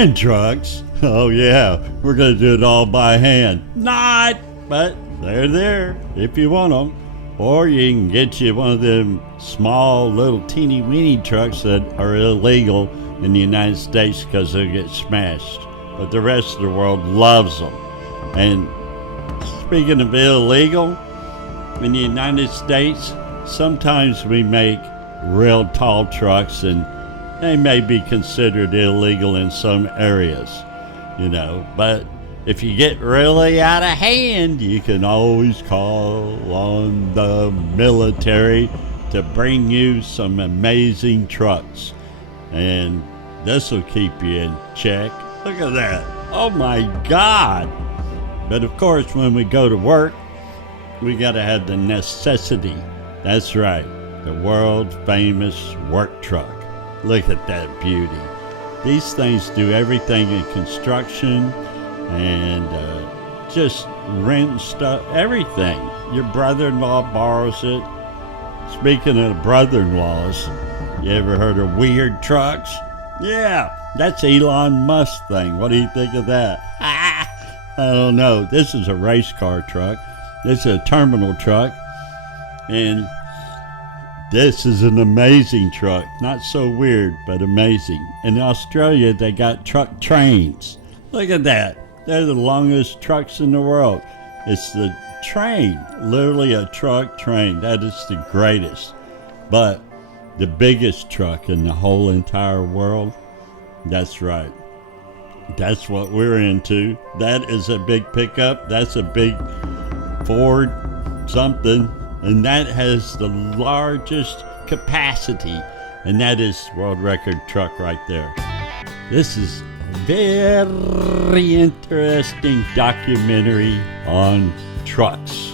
Hand trucks? Oh yeah, we're gonna do it all by hand. Not, but they're there if you want them. Or you can get you one of them small little teeny weeny trucks that are illegal in the United States because they'll get smashed. But the rest of the world loves them. And speaking of illegal, in the United States, sometimes we make real tall trucks and they may be considered illegal in some areas, but if you get really out of hand, you can always call on the military to bring you some amazing trucks. And this will keep you in check. Look at that. Oh my God. But of course, when we go to work, we got to have the necessity. That's right. The world famous work truck. Look at that beauty. These things do everything in construction and just rent stuff, everything. Your brother-in-law borrows it. Speaking of brother-in-laws, you ever heard of weird trucks? Yeah, that's Elon Musk's thing. What do you think of that? I don't know. This is a race car truck. This is a terminal truck. And this is an amazing truck. Not so weird, but amazing. In Australia, they got truck trains. Look at that. They're the longest trucks in the world. It's the train, literally a truck train. That is the greatest. But the biggest truck in the whole entire world, that's right. That's what we're into. That is a big pickup. That's a big Ford something. And that has the largest capacity, and that is world record truck right there. This is a very interesting documentary on trucks.